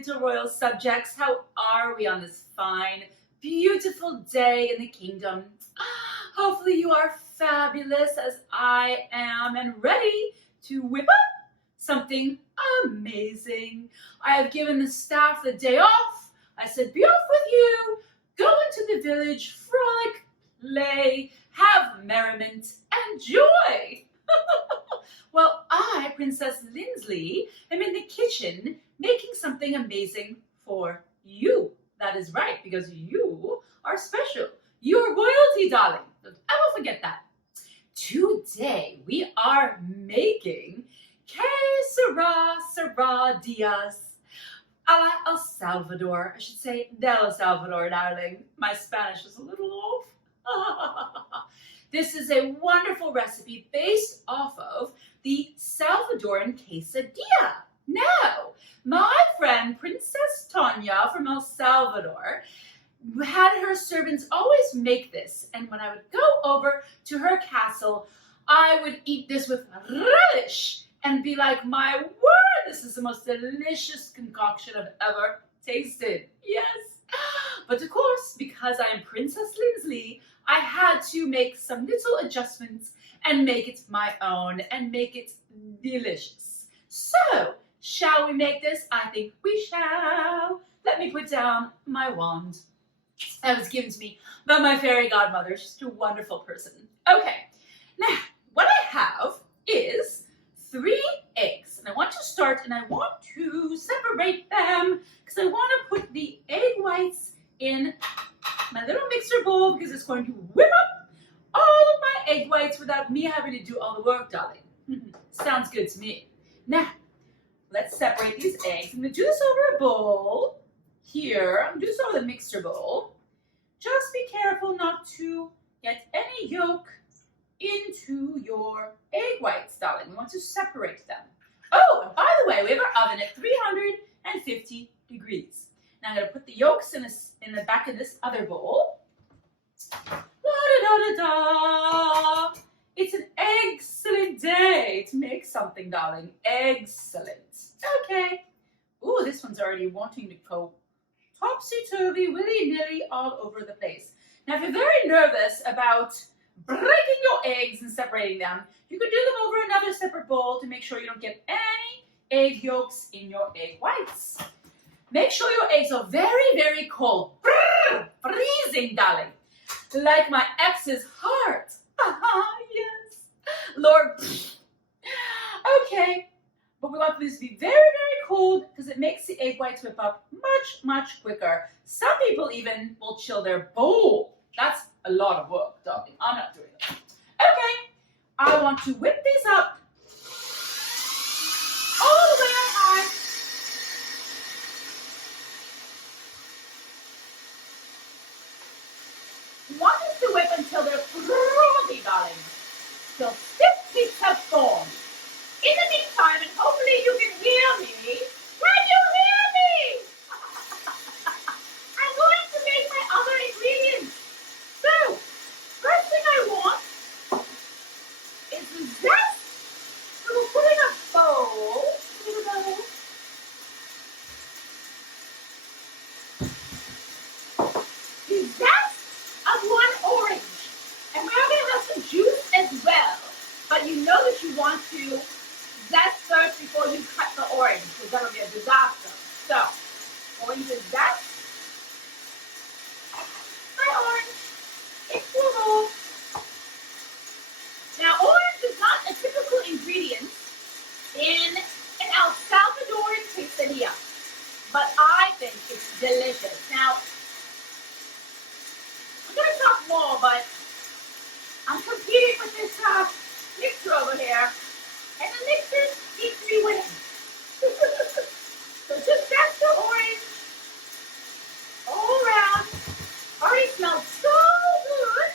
little royal subjects. How are we on this fine, beautiful day in the kingdom? Hopefully you are fabulous as I am and ready to whip up something amazing. I have given the staff the day off. I said, be off with you. Go into the village, frolic, play, have merriment and joy. Well, I, Princess Lindsley, am in the kitchen making something amazing for you. That is right, because you are special. You are royalty, darling. Don't ever forget that. Today, we are making Sera Sera Dilla a la El Salvador. I should say del Salvador, darling. My Spanish is a little off. This is a wonderful recipe based off of the Salvadoran Quesadilla. Now, my friend Princess Tanya from El Salvador had her servants always make this, and when I would go over to her castle, I would eat this with relish and be like, my word, this is the most delicious concoction I've ever tasted. Yes. But of course, because I am Princess Lindsley, I had to make some little adjustments and make it my own and make it delicious. So, shall we make this? I think we shall. Let me put down my wand. That was given to me by my fairy godmother. She's a wonderful person. Okay, now what I have is 3 eggs. And I want to start and I want to separate them because I want to put the egg whites in my little mixer bowl because it's going to whip up all of my egg whites without me having to do all the work, darling. Sounds good to me. Now, let's separate these eggs. I'm going to do this over a bowl. Here, I'm going to do this over the mixer bowl. Just be careful not to get any yolk into your egg whites, darling. We want to separate them. Oh, and by the way, we have our oven at 350 degrees. Now I'm going to put the yolks in the back of this other bowl. La-da-da-da-da. It's an excellent day to make something, darling. Excellent. Okay. Ooh, this one's already wanting to go topsy-turvy, willy-nilly all over the place. Now, if you're very nervous about breaking your eggs and separating them, you could do them over another separate bowl to make sure you don't get any egg yolks in your egg whites. Make sure your eggs are very, very cold. Freezing, darling. Like my ex's heart. Yes. Lord. Okay. But we want these to be very, very cold because it makes the egg whites whip up much, much quicker. Some people even will chill their bowl. That's a lot of work, darling. I'm not doing that. Okay. I want to whip these up all the way on high. Want us to whip until they're frothy, darling. Till stiff peaks have formed. In the meantime, and hopefully you can hear me. Can you hear me? I'm going to make my other ingredients. So, first thing I want is the zest. So we'll put in a bowl. The zest of 1 orange. And we're going to have some juice as well. But you know that you want to zest first before you cut the orange, because that'll be a disaster. So, going to zest my orange into a bowl. Now, orange is not a typical ingredient in an El Salvadoran quesadilla, but I think it's delicious. Now, I'm going to talk more, but I'm competing with this mixer over here. And the mixer keeps me winning. So just zest the orange all around. Already smells so good.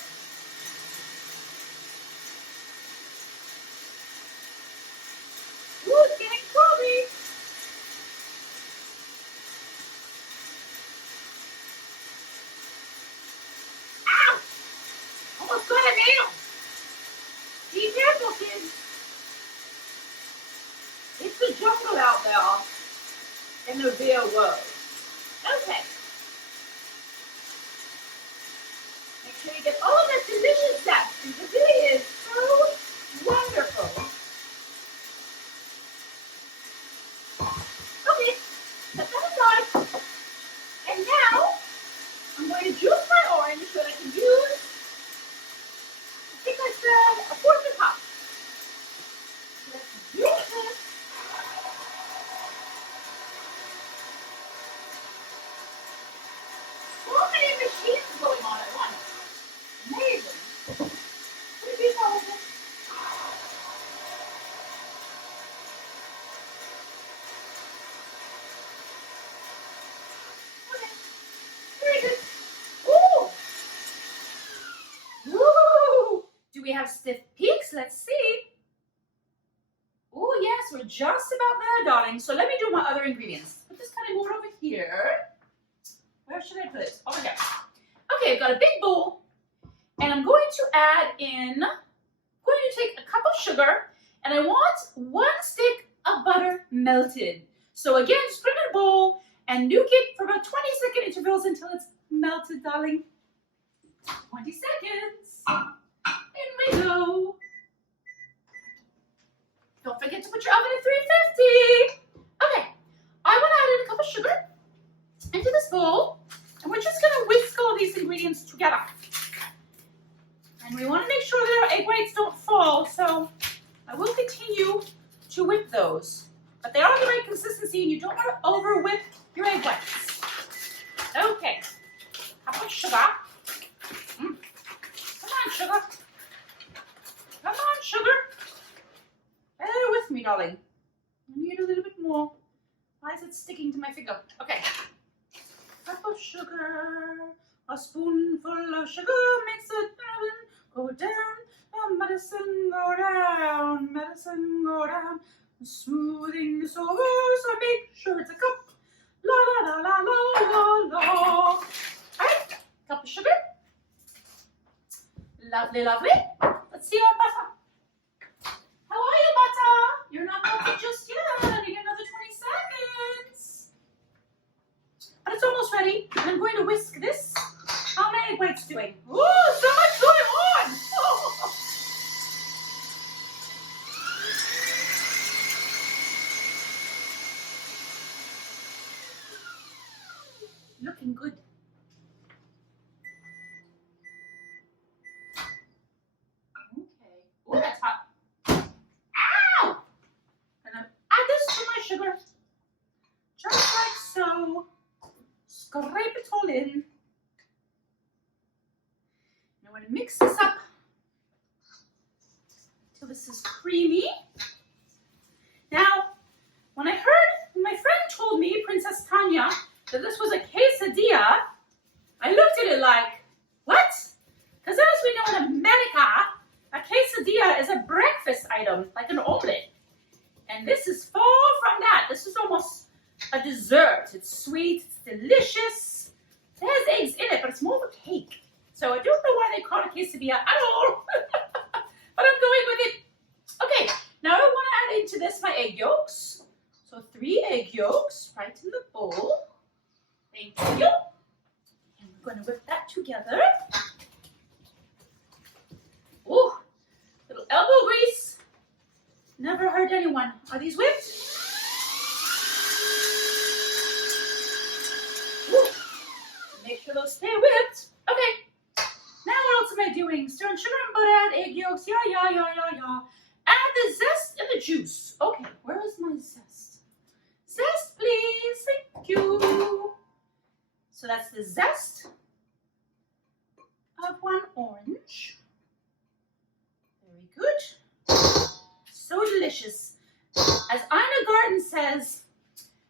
Ooh, it's getting cozy. Ow! Almost got a nail. Be careful, kids. It's the jungle out there. in the real world. Okay. Make sure you get all of that delicious zest. Quesadilla is so wonderful. Okay, set that aside. And now, I'm going to juice my orange so that I can use, I think I said, a fourth of a cup. So let's juice it. So many machines going on at once. Amazing. What do you call it? Okay. Very good. Ooh. Ooh. Do we have stiff peaks? Let's see. Oh yes, we're just about there, darling. So let me do my other ingredients. Put this kind of more over here. Where should I put it? Over there. Okay, I've got a big bowl, and I'm going to add in, I'm going to take a cup of sugar, and I want 1 stick of butter melted. So again, just put it in a bowl and nuke it for about 20-second intervals until it's melted, darling. 20 seconds. In we go. Don't forget to put your oven at 350. Okay, I want to add in a cup of sugar into this bowl, and we're just going to whisk all these ingredients together. And we want to make sure that our egg whites don't fall, so I will continue to whip those. But they are the right consistency, and you don't want to over whip your egg whites. Okay, cup of sugar. Come on, sugar. Come on, sugar. Bear with me, darling. I need a little bit more. Why is it sticking to my finger? Okay. Cup of sugar. A spoonful of sugar makes the medicine go down. The medicine go down. Medicine go down. Smoothing this over, so make sure it's a cup. La la la la la la la. Alright, cup of sugar. Lovely, lovely. Let's see our butter. How are you, butter? You're not melted just yet. I need another 20 seconds. But it's almost ready. And I'm going to whisk this. How are my egg whites doing? Ooh, so much going on. Oh. Looking good. Okay. Oh, that's hot. Ow! And add this to my sugar. Just like so. Scrape it all in. I want to mix this up till this is creamy. Now, when my friend told me, Princess Tanya, that this was a quesadilla, I looked at it like, what? Because as we know in America, a quesadilla is a breakfast item, like an omelet. And this is far from that. This is almost a dessert. It's sweet, it's delicious. It has eggs in it, but it's more of a cake. So I don't know why they call it quesadilla at all. But I'm going with it. Okay, now I want to add into this my egg yolks. So 3 egg yolks right in the bowl. Thank you. And we're going to whip that together. Ooh, little elbow grease. Never hurt anyone. Are these whipped? Ooh. Make sure those stay whipped. Okay. Now what else am I doing? Stirring sugar and butter, add egg yolks. Yeah. Add the zest and the juice. Okay, where is my zest? Zest, please. Thank you. So that's the zest of 1 orange. Very good. So delicious. As Ina Garten says,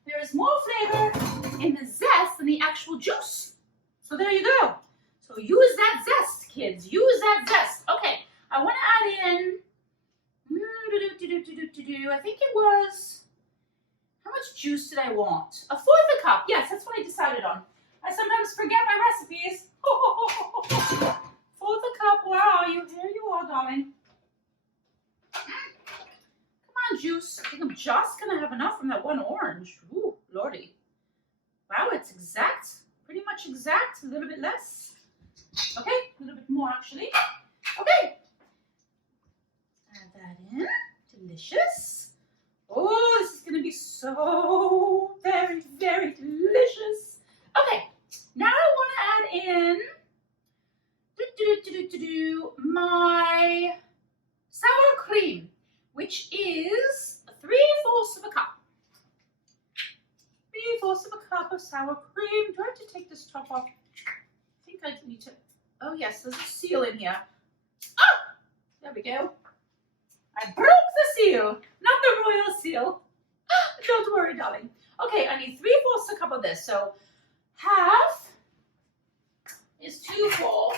there is more flavor in the zest than the actual juice. So there you go. So use that zest, kids. Use that zest. Okay, I want to add in, I think it was, how much juice did I want? A 1/4 cup. Yes, that's what I decided on. I sometimes forget my recipes. 1/4 cup. Where are you? Here you are, darling. Come on, lemon juice. I think I'm just gonna have enough from that one orange. Ooh, lordy. Wow, it's exact. Pretty much exact. A little bit less. Okay, a little bit more actually. Okay. Add that in. Delicious. Oh, this is gonna be so very, very delicious. Okay, now I want to add in my sour cream, which is 3/4 of a cup. 3/4 of a cup of sour cream. Do I have to take this top off? I think I need to. Oh yes, there's a seal in here. Oh, there we go. I broke the seal, not the royal seal. Don't worry, darling. Okay, I need 3/4 a cup of this. So half is 2/4.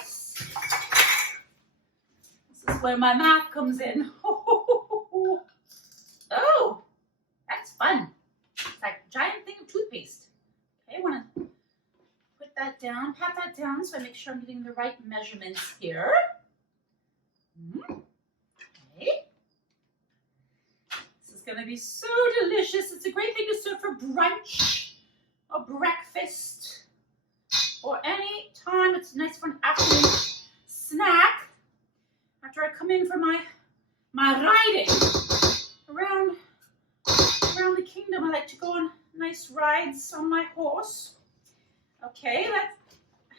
This is where my math comes in. Oh, that's fun. It's like a giant thing of toothpaste. Okay, I want to put that down, pat that down so I make sure I'm getting the right measurements here. Okay. This is going to be so delicious. It's a great thing to serve for brunch or breakfast or any time. It's nice for an afternoon snack after I come in for my riding around the kingdom. I like to go on nice rides on my horse. Okay, that's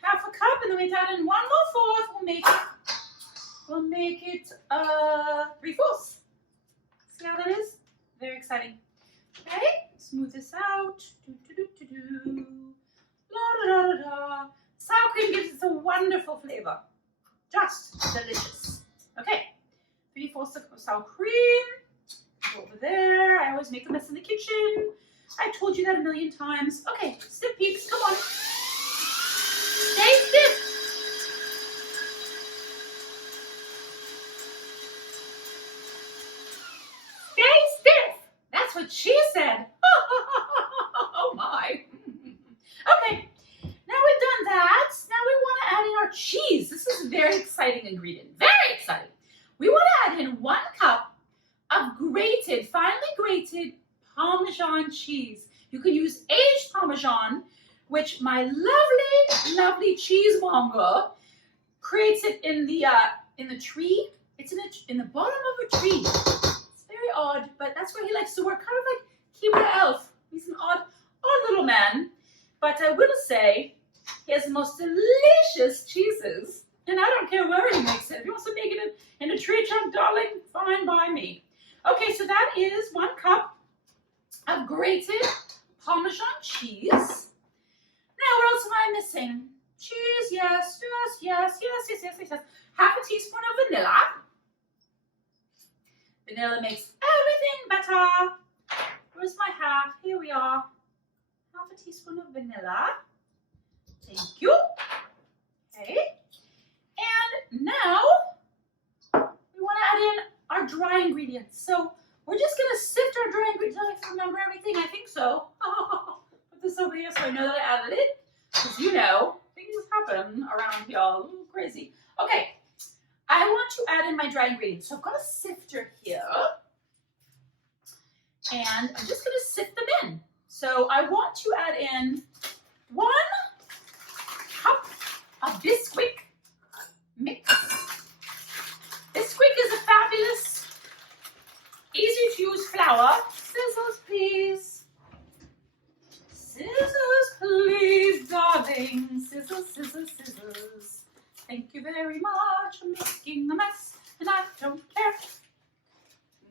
half a cup, and then we add in 1/4. We'll make it 3/4. See how that is? Very exciting. Okay, smooth this out. Sour cream gives it a wonderful flavor. Just delicious. Okay, 3/4 cup of sour cream. Go over there. I always make a mess in the kitchen. I told you that a million times. Okay, stiff peeps, come on. Stay stiff. Stay stiff. That's what she said. Oh my. Okay, now we've done that. Now we want to add in our cheese. This is a very exciting ingredient. Very exciting. We want to add in 1 cup of finely grated Parmesan cheese. You can use aged Parmesan, which my lovely, lovely cheesemonger creates it in the tree. It's in the bottom of a tree. It's very odd, but that's where he likes to work, kind of like Keebler Elf. He's an odd little man, but I will say he has the most delicious cheeses, and I don't care where he makes it. If he wants to make it in a tree trunk, darling, fine by me. Okay, so that is 1 cup of grated Parmesan cheese. Now, what else am I missing? Cheese, yes. Half a teaspoon of vanilla. Vanilla makes everything better. Where's my half? Here we are. Half a teaspoon of vanilla. Thank you. Okay. And now we want to add in our dry ingredients. So we're just going to sift our dry ingredients. Do I have to remember everything? I think so. Put this over here so I know that I added it. Because you know, things happen around here. A little crazy. Okay. I want to add in my dry ingredients. So I've got a sifter here. And I'm just going to sift them in. So I want to add in 1 cup of Bisquick mix. Bisquick is a fabulous, easy to use flour. Scissors, please. Scissors, please, darling. Scissors, scissors, scissors. Thank you very much for making a mess, and I don't care.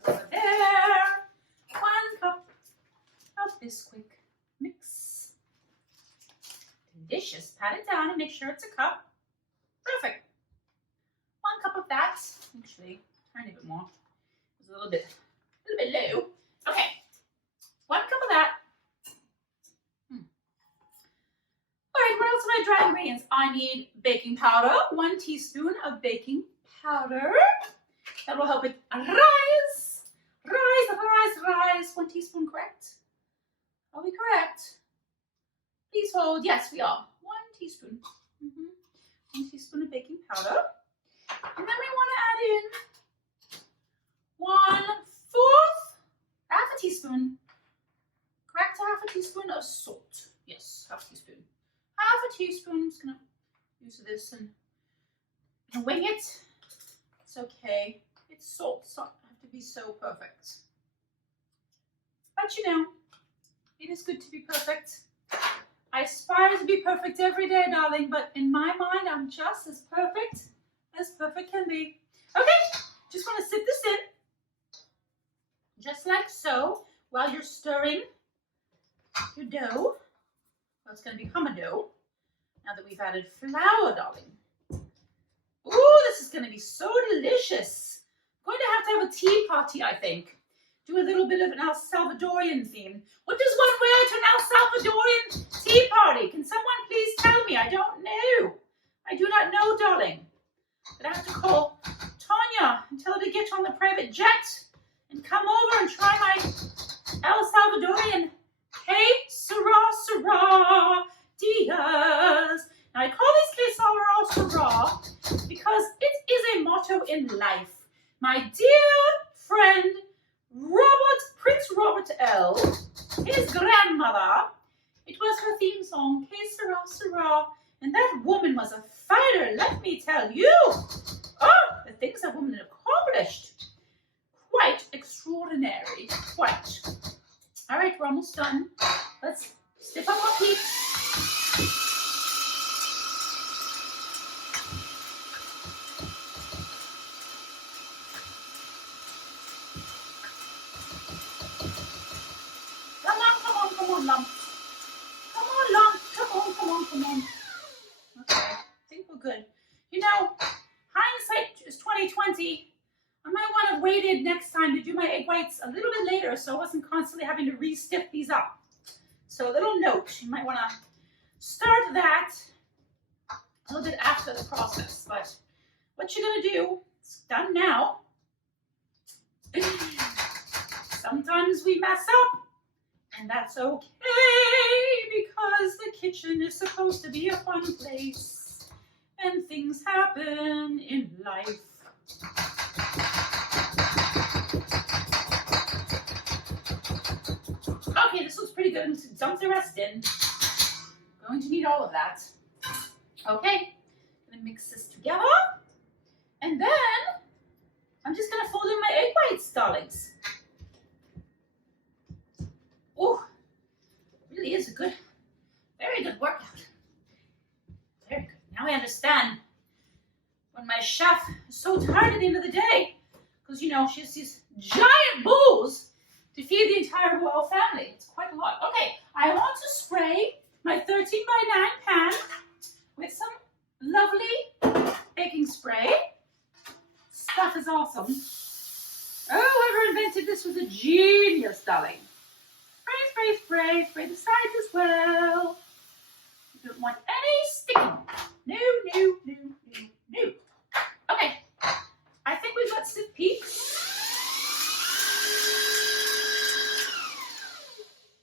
Over there. 1 cup of Bisquick mix. Delicious. Pat it down and make sure it's a cup. Perfect. 1 cup of that. Actually, a tiny bit more. It's a little bit low. Okay. 1 cup of that. All right, what else are my dry ingredients? I need baking powder. 1 teaspoon of baking powder. That will help it rise. Rise. 1 teaspoon, correct? Are we correct? Please hold. Yes, we are. 1 teaspoon. 1 teaspoon of baking powder. And then we want to add in 1/4 a teaspoon, cracked half a teaspoon of salt. Yes, half a teaspoon. Half a teaspoon. I'm just gonna use this and wing it. It's okay. It's salt. It's not have to be so perfect. But you know, it is good to be perfect. I aspire to be perfect every day, darling, but in my mind, I'm just as perfect can be. Okay, just want to sit this in, just like so, while you're stirring your dough. Well, it's going to become a dough now that we've added flour, darling. Ooh, this is going to be so delicious. I'm going to have a tea party, I think. Do a little bit of an El Salvadorian theme. What does one wear to an El Salvadorian tea party? Can someone please tell me? I don't know. I do not know, darling. But I have to call Tanya and tell her to get on the private jet and come over and try my El Salvadorian Sera Sera Dilla. Now I call this Sera Sera because it is a motto in life. My dear friend Prince Robert L., his grandmother, it was her theme song, Sera Sera, and that woman was a fighter, let me tell you. Oh, the things that woman accomplished. Quite extraordinary, quite. All right, we're almost done. Let's step up our peaks. Come on, lump. Come on. Okay, I think we're good. You know, hindsight is 2020. I might want to waited next time to do my egg whites a little bit later so I wasn't constantly having to re-stiff these up. So a little note, you might want to start that a little bit after the process. But what you're going to do, it's done now. Sometimes we mess up. And that's okay, because the kitchen is supposed to be a fun place, and things happen in life. Okay, this looks pretty good. I'm going to dump the rest in. Going to need all of that. Okay, going to mix this together, and then I'm just going to fold in my egg whites, darlings. Oh, really is a good, very good workout. Very good. Now I understand when my chef is so tired at the end of the day, because, you know, she has these giant bowls to feed the entire royal family. It's quite a lot. Okay, I want to spray my 13 by 9 pan with some lovely baking spray. Stuff is awesome. Oh, whoever invented this was a genius, darling. Spray the sides as well. You don't want any sticking. No. Okay, I think we've got stiff peaks.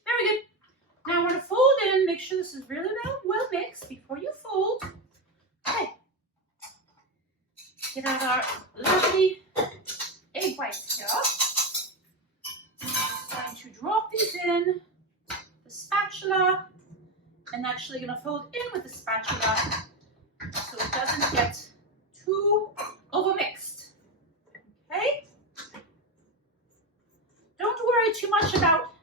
Very good. Now I want to fold in, make sure this is really well mixed before you fold. Okay. Get out our lovely egg whites here. I'm going to drop these in the spatula, and actually going to fold in with the spatula so it doesn't get too overmixed. Okay? Don't worry too much about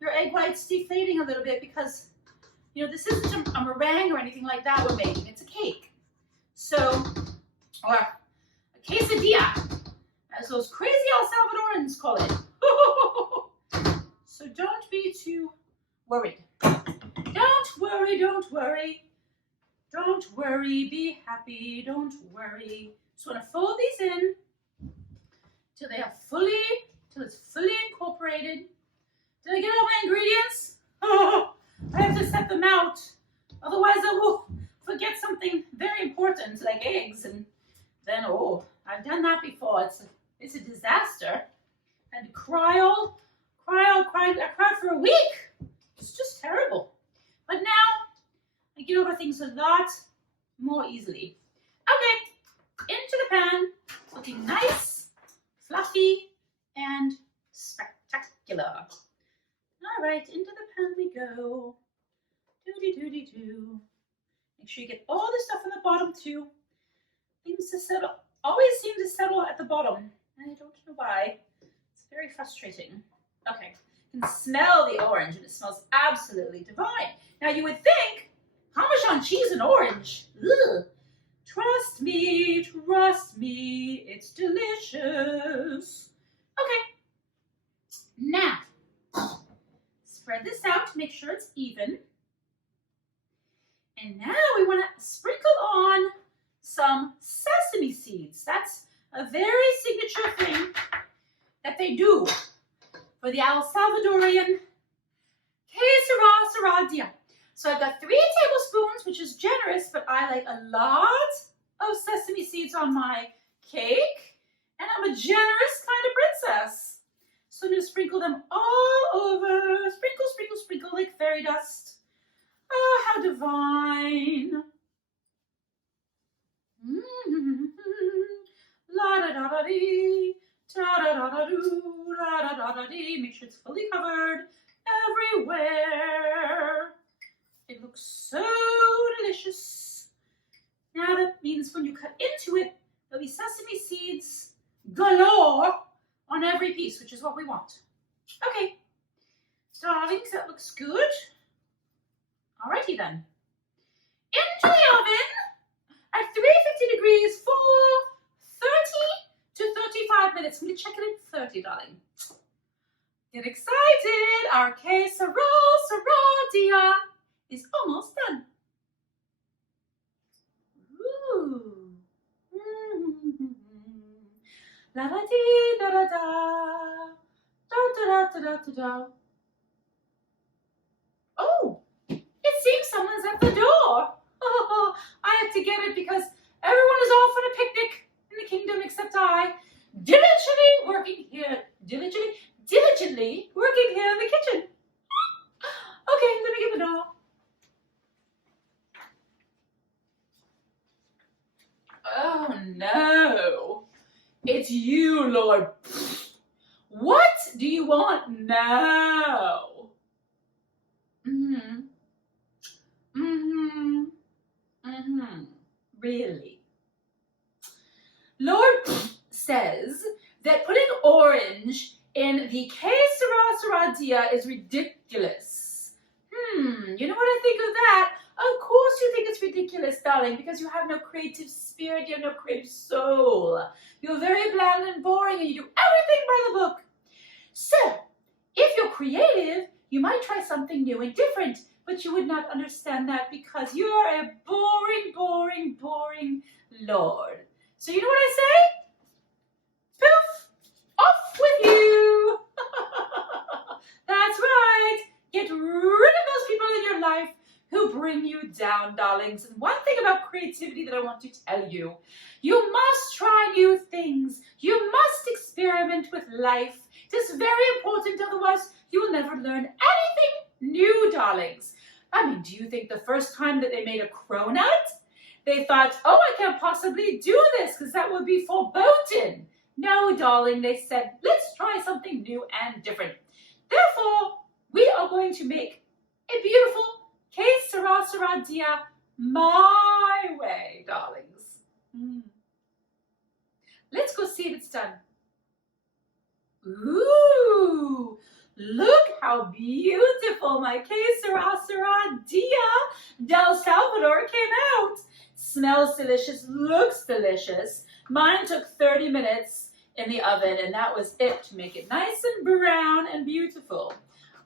your egg whites deflating a little bit because, you know, this isn't a meringue or anything like that we're making. It's a cake. So, or a quesadilla, as those crazy El Salvadorans call it. So don't be too worried. Don't worry, be happy, don't worry. Just want to fold these in till it's fully incorporated. Did I get all my ingredients? Oh, I have to set them out. Otherwise I will forget something very important like eggs, and then, oh, I've done that before. It's a disaster. And I cried for a week. It's just terrible. But now I get over things a lot more easily. Okay, into the pan, looking nice, fluffy, and spectacular. spectacular. All right, into the pan we go. Doody-doody-doo. Make sure you get all the stuff on the bottom too. Things to settle, always seem to settle at the bottom. I don't know why. It's very frustrating. Okay, you can smell the orange and it smells absolutely divine. Now you would think, Parmesan cheese and orange. Ugh. Trust me, it's delicious. Okay, now spread this out to make sure it's even. And now we want to sprinkle on some sesame seeds. That's a very signature thing that they do for the Salvadorian Sera Sera Dilla. So I've got 3 tablespoons, which is generous, but I like a lot of sesame seeds on my cake. And I'm a generous kind of princess. So I'm going to sprinkle them all over. Sprinkle, sprinkle, sprinkle like fairy dust. Oh, how divine. La da da da dee, da da da da doo, da da da da dee. Make sure it's fully covered everywhere. It looks so delicious. Now that means when you cut into it, there'll be sesame seeds galore on every piece, which is what we want. Okay, darlings, that looks good. Alrighty then. Into the oven at 350 degrees for 30 to 35 minutes. I'm going to check it at 30, darling. Get excited. Our Sera Sera Dilla is almost done. Ooh. La da dee da da da. Da da da da da da. Oh, it seems someone's at the door. Oh, I have to get it because everyone is off on a picnic in the kingdom except I. Diligently working here in the kitchen. Okay, let me get the door. Oh no, it's you, Lord. What do you want now? Really? Lord says that putting orange in the Sera Sera Dilla is ridiculous. You know what I think of that? Of course you think it's ridiculous, darling, because you have no creative spirit, you have no creative soul. You're very bland and boring and you do everything by the book. So, if you're creative, you might try something new and different, but you would not understand that because you're a boring, boring, boring Lord. So you know what I say? Poof! Off with you! That's right! Get rid of those people in your life who bring you down, darlings. And one thing about creativity that I want to tell you, you must try new things. You must experiment with life. It is very important, otherwise you will never learn anything new, darlings. I mean, do you think the first time that they made a cronut, they thought, oh, I can't possibly do this because that would be foreboding. No, darling, they said, let's try something new and different. Therefore, we are going to make a beautiful Sera Sera Dilla my way, darlings. Let's go see if it's done. Ooh, look how beautiful my Sera Sera Dilla del Salvador came out. Smells delicious, looks delicious. Mine took 30 minutes in the oven, and that was it to make it nice and brown and beautiful.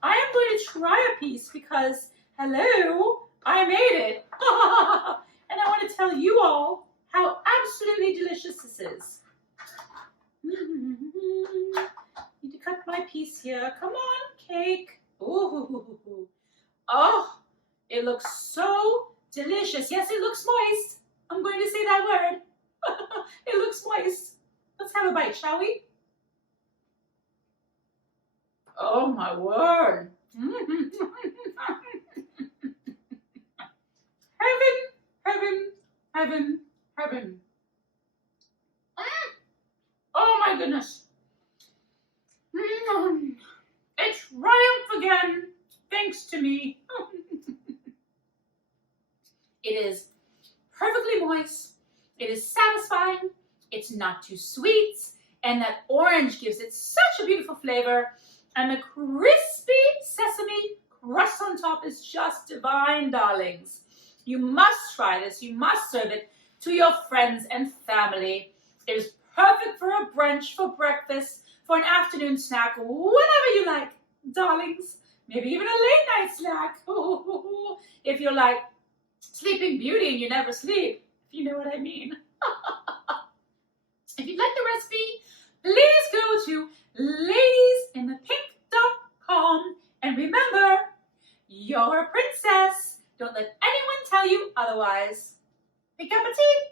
I am going to try a piece because, hello, I made it. And I want to tell you all how absolutely delicious this is. Need to cut my piece here. Come on, cake. Ooh. Oh, it looks so delicious. Yes, it looks moist. I'm going to say that word. It looks moist. Let's have a bite, shall we? Oh my word. Heaven, heaven, heaven, heaven. Oh my goodness. It thanks to me. It is perfectly moist. It is satisfying. It's not too sweet. And that orange gives it such a beautiful flavor. And the crispy sesame crust on top is just divine, darlings. You must try this. You must serve it to your friends and family. It is perfect for a brunch, for breakfast, for an afternoon snack, whatever you like, darlings. Maybe even a late night snack. If you're like Sleeping Beauty and you never sleep, if you know what I mean. If you'd like the recipe, please go to ladiesinthepink.com and remember, you're a princess. Don't let anyone tell you otherwise. Big cup of tea.